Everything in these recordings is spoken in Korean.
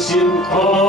心头。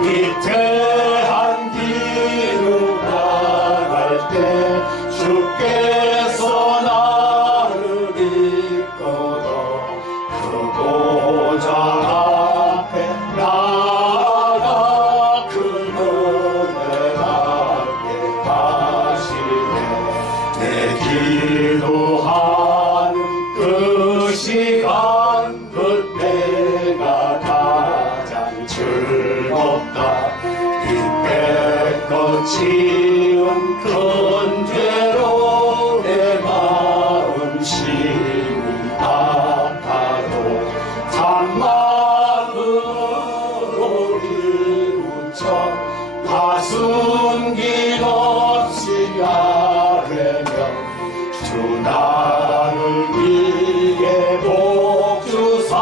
위태한 길을 나갈 때 주께서 나를 이끌어 그 보좌 앞에 나아가 그 은혜 받게 하시네. 내 기도하 지은 큰 죄로 내 마음 심이 아파도 찬마음으로 이웃쳐 다 숨긴 없이 아뢰며 주 나를 위해 복주사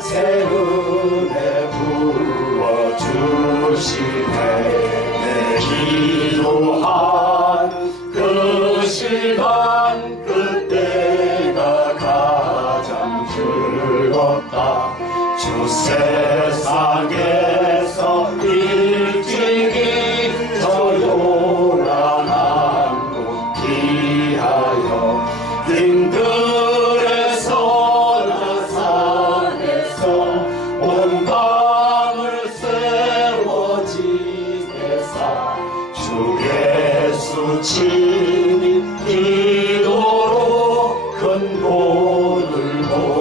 새 은혜 부어주시네. 내 기도한 그 시간 그때가 가장 즐겁다. 주 세상에서 일찍이 저 요란한 곳 피하여 빈들 수치이 뛰도록 큰 골을 보